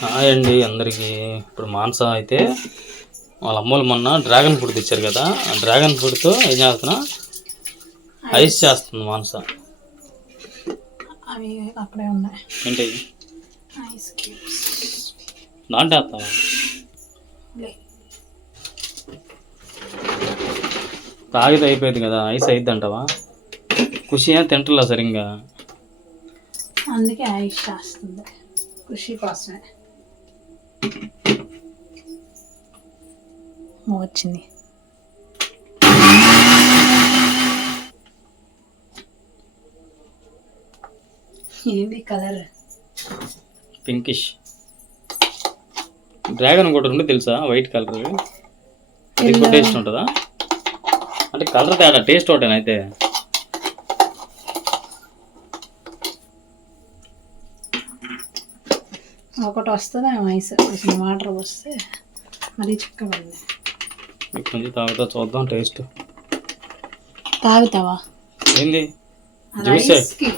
Hi అండి అందరికీ. ఇప్పుడు మానస అయితే వాళ్ళ అమ్మలు మొన్న డ్రాగన్ ఫ్రూట్ తెచ్చారు కదా ఆ డ్రాగన్ ఫ్రూట్తో ఏం చేస్తున్నా? ఐస్ చేస్తుంది మానస. అవి అక్కడే ఉన్నాయి. ఏంటి ఐస్ క్యూబ్స్. దాంట్లో వేస్తావా? తాగితే అయిపోయింది కదా ఐస్ అయిద్ది అంటావా ఖుషి ఏం తింటలా సరిగ్గా? అందుకే ఐస్ చేస్తుంది. ఖుషి కోసమే. వచ్చింది ఏంది కలర్? పింకిష్. డ్రాగన్ ఒకటి ఉంటే తెలుసా? White colour. కూడా టేస్ట్ ఉంటుందా? అంటే కలర్ తేడా టేస్ట్ ఒకటేనా అయితే? ఒకటి వస్తుంది ఐస్ కొంచెం వాటర్ పోస్తే మరీ చిక్కబడింది మీకు కొంచెం తాగుతా చూద్దాం టేస్ట్. తాగుతావా? ఏంది? జ్యూసే? ఐస్కి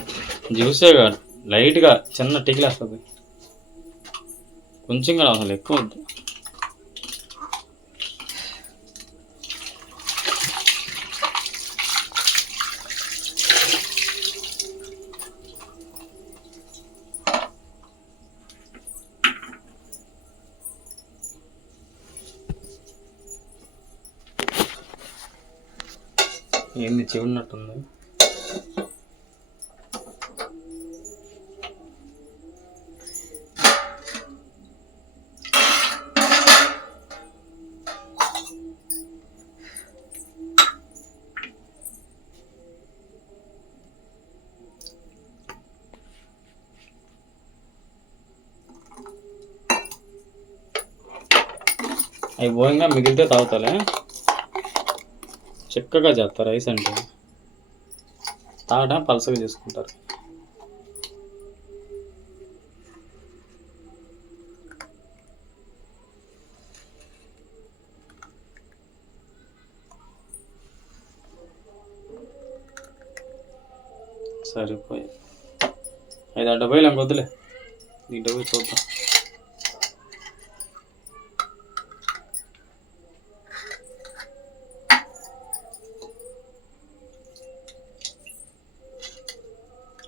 జ్యూసేగా లైట్గా చిన్న టిక్లు వస్తుంది కొంచెం కూడా అసలు ఎక్కువ వద్దు. ఏంది చెవినట్టుంది అవి పోయంగా మిగిలితే తాగుతాలే. చిక్కగా చేస్తారు రైస్ అంటే. తాగడం పలసగా చేసుకుంటారు. సరిపోయి. ఐదు ఆ డబ్బాయిలు ఇంక వద్దులే. ఈ డబ్బై చూద్దాం.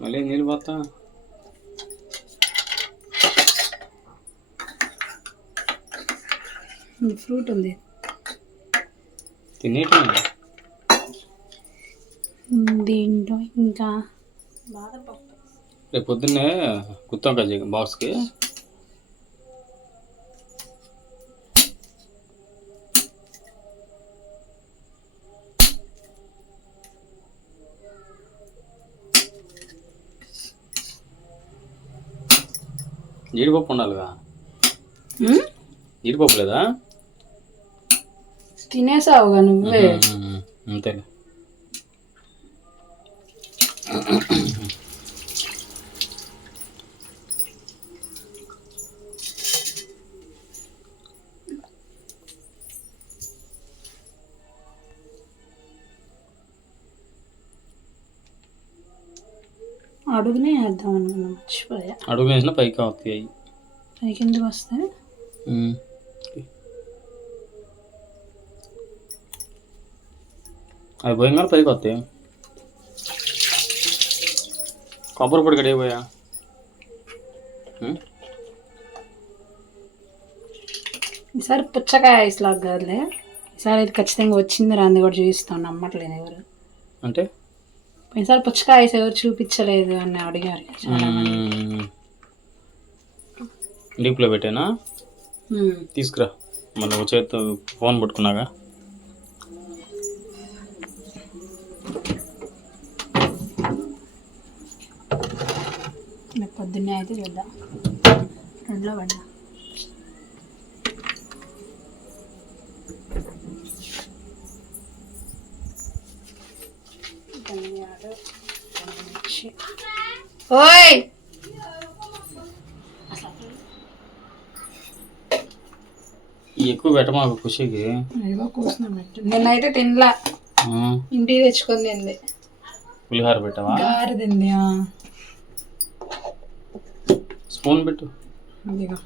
మళ్ళీ నీళ్ళు పోతా? ఫ్రూట్ ఉంది. తినేటి దీంట్లో ఇంకా రేపు పొద్దున్నే గుత్తొంకాయ చేయ బాక్స్కి. జీడిపప్పు ఉండాలిగా? జీడిపప్పు లేదా తినేసావుగా నువ్వే. అంతేలే అడుగునే వేద్దాం అనుకున్నా. మర్చిపోయా. అడుగు వేసిన పైకి వస్తాయి అవి. పైకి ఎందుకు వస్తే మ్మ్. అవి పోయిన పైకి వస్తాయి. కొబ్బరి పొడి కడిగి పోయా. ఈసారి పుచ్చకాయ ఐస్ లాగా కాదులే. ఈసారి ఇది ఖచ్చితంగా వచ్చింది రాంది కూడా చూపిస్తాం నమ్మట్లేదు ఎవరు. అంటే? ఈసారి పుచ్చకాయ ఎవరు చూపించలేదు అని అడిగారు. డీప్లో పెట్టానా. తీసుకురా. మన ఒక చేతితో ఫోన్ పట్టుకున్నాగా? పొద్దున్నే అయితే చూద్దాం. రెండులో పడ్డా ధనియాలు. ఓయ్! ఈ ఎక్కువ పెట్టమాకు ఖుషికి ఏవో కూర్చున్నాం పెట్టు నిన్నైతే తినలా. ఇంటికి తెచ్చుకొని తింది. పులిహోర పెట్టావా? గారి తింది. స్పూన్ పెట్టు. ఇదిగో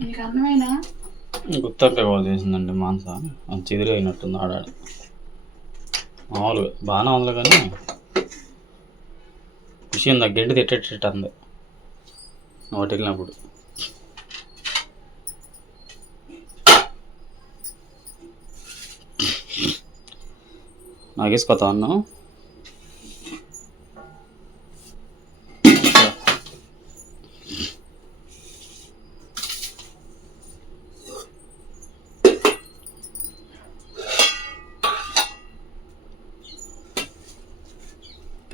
నీకు అన్నమైనా కొత్తగా వాళ్ళు చేసిందండి మాంస అది చెదిరి అయినట్టుంది ఆడాడు మామూలుగా బాగానే ఉంది కానీ ఖుషి ఉంది గడ్డి తిట్టేటట్టు అంది ఒకటి వెళ్ళినప్పుడు నాగేసుకోతా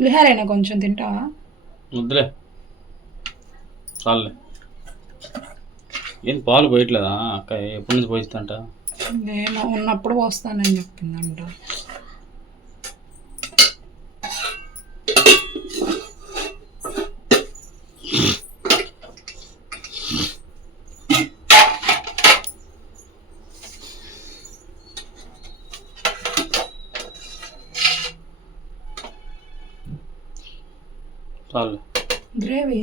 పులిహారైనా కొంచెం తింటావా? వద్దులే. చాలులే. ఏం పాలు పోయట్లేదా? అక్క ఎప్పటి నుంచి పోయిస్తుంట ఏమో ఉన్నప్పుడు పోస్తానని చెప్పిందంట చాలు గ్రేవీ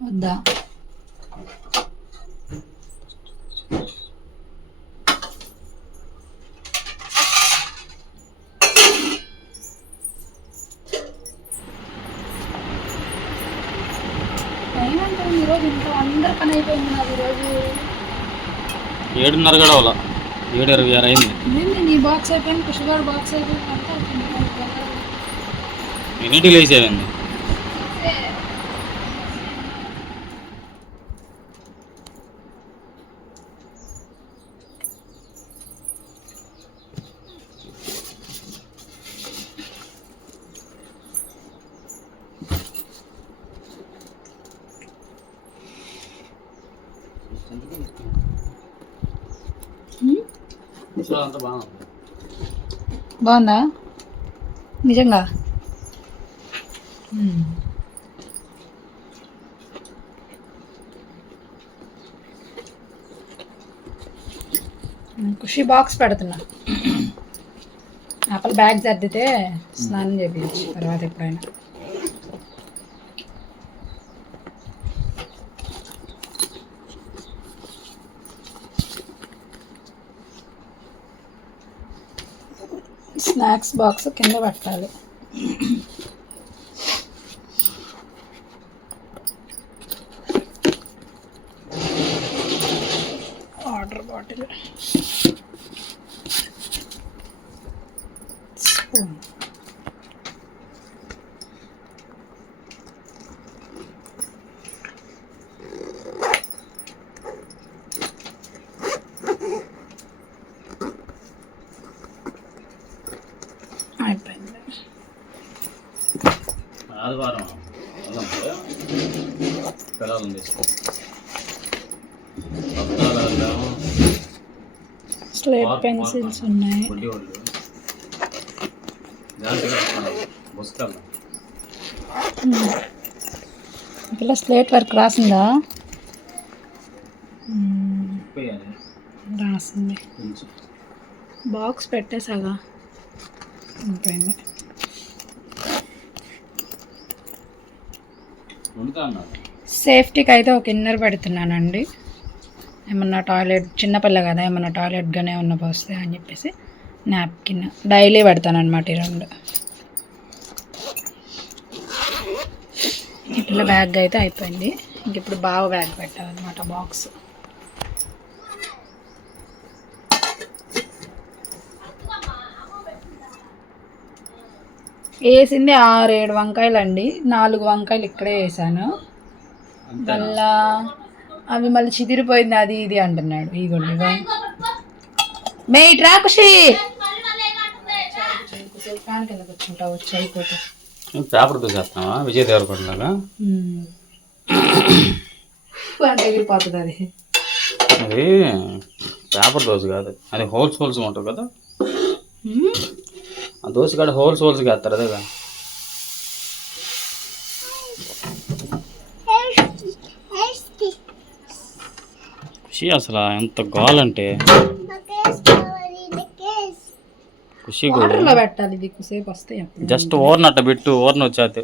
వద్దా ఏమంటారు ఈరోజు ఇంట్లో అందరి పని అయిపోయింది నాది ఈరోజు. ఏడున్నర కూడా అవ్వాల ఏడు ఇరవై ఆరు అయింది. నీ బాక్స్ అయిపోయింది? కుషిగాడు బాక్స్ అయిపోయింది అంతా. ఎన్నింటికి లేచేయండి అంతా బాగుంది? నిజంగా? ఖుషి బాక్స్ పెడుతున్నా. ఆపల బ్యాగ్ సర్దితే స్నానం చేపించు తర్వాత ఎప్పుడైనా. స్నాక్స్ బాక్స్ కింద పెట్టాలి. Water bottle. స్పూన్ అయిపోయింది ఆదివారం? పిల్లలను తీసుకో. స్లేట్ పెన్సిల్స్ ఉన్నాయి. పిల్ల స్లేట్ వర్క్ రాసిందా? రాసింది. బాక్స్ పెట్టేసాగా అయిపోయింది సేఫ్టీకి అయితే ఒక ఇన్నర్ పెడుతున్నానండి. ఏమన్నా టాయిలెట్ చిన్నపిల్ల కదా ఏమన్నా టాయిలెట్గానే ఉన్న పోస్తే అని చెప్పేసి నాప్కిన్ డైలీ పెడతానమాట ఈ రెండు. ఈ పిల్ల బ్యాగ్ అయితే అయిపోయింది. ఇంక ఇప్పుడు బాగా బ్యాగ్ పెట్టాలన్నమాట బాక్స్. వేసింది ఆరు ఏడు వంకాయలు అండి నాలుగు వంకాయలు ఇక్కడే వేసాను. మళ్ళా అవి మళ్ళీ చిదిరిపోయింది అది ఇది అంటున్నాడు. ఇగోండి ఇగో. మే ఇటు రా ఖుషి. వచ్చుంటావు వచ్చి అయిపోతే పేపర్ చూసేస్తున్నావా విజయ్ దేవరకొండలాగా? అంటే ఎగిరిపోతుంది అది. అది పేపర్ దోశ కాదు. అది హోల్స్ హోల్స్ ఉంటుంది కదా? ఆ కాడ హోల్స్ హోల్స్గా వేస్తారు అదేగా. ఖుషి అసలు ఎంత గోలంటే. ఖుషి పెట్టాలి ఇది ఎక్కువసేపు వస్తాయి జస్ట్ ఓర్నట్ట పెట్టు ఓర్న వచ్చేది.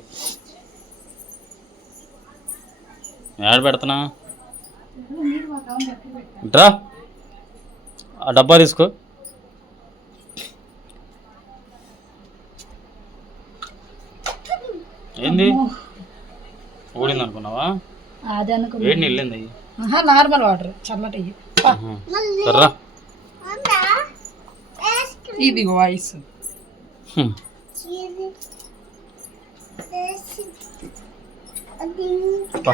ఏడ పెడతానా? డ్రా. ఆ డబ్బా తీసుకో. ఏంది? ఊడింది అనుకున్నావా అది అనుకున్నా వేడి నీళ్ళు ఏంది? ఆహా, నార్మల్ వాటర్ చల్లటి కర్రా ఇది వాయిస్ హ్మ్. పా.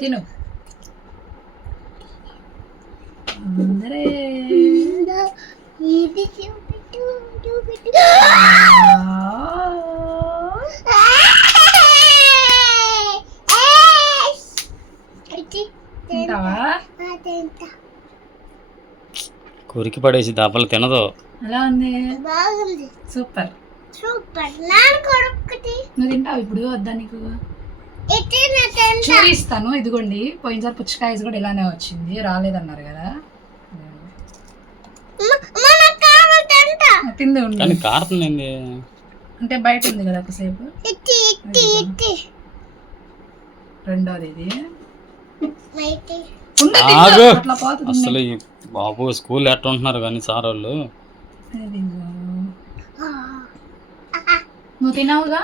తిను. అందరే. ఇది చూపెట్టు చూపెట్టు. తింటావా? కొరికి పడేసి దాపలు తినదు. ఎలా ఉంది? బాగుంది. సూపర్. సూపర్. నాన్న నువ్వు తింటావు ఇప్పుడు వద్దా నీకు? చూపిస్తాను. ఇదిగోండి పోయినసారి పుచ్చకాయ కూడా ఇలానే వచ్చింది. రాలేదన్నారు కదా. తింది కానీ కారుతుంది అంటే బయట ఉంది కదా ఒకసేపు. రెండోది ఇది. అసలు బాబు స్కూల్ ఎట్లా ఉంటున్నారు కానీ సార్ వాళ్ళు. నువ్వు తినావుగా?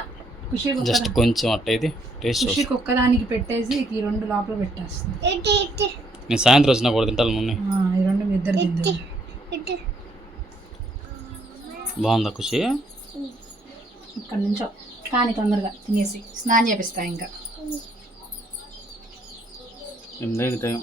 జస్ట్ కొంచెం అట్ట ఇది టేస్ట్ ఖుషికి ఒక్కదానికి పెట్టేసి ఈ రెండు లోపల పెట్టేస్తాను. ఇట్టి నేను సాయంత్రం వచ్చినా కూడా తింటాను ఆ, ఈ రెండు మీ ఇద్దరు తింటారు బాగుందా ఖుషి ఇక్కడ నుంచో. కానీ తొందరగా తినేసి. స్నానం చేపిస్తా ఇంకా. ఎనిమిది టైం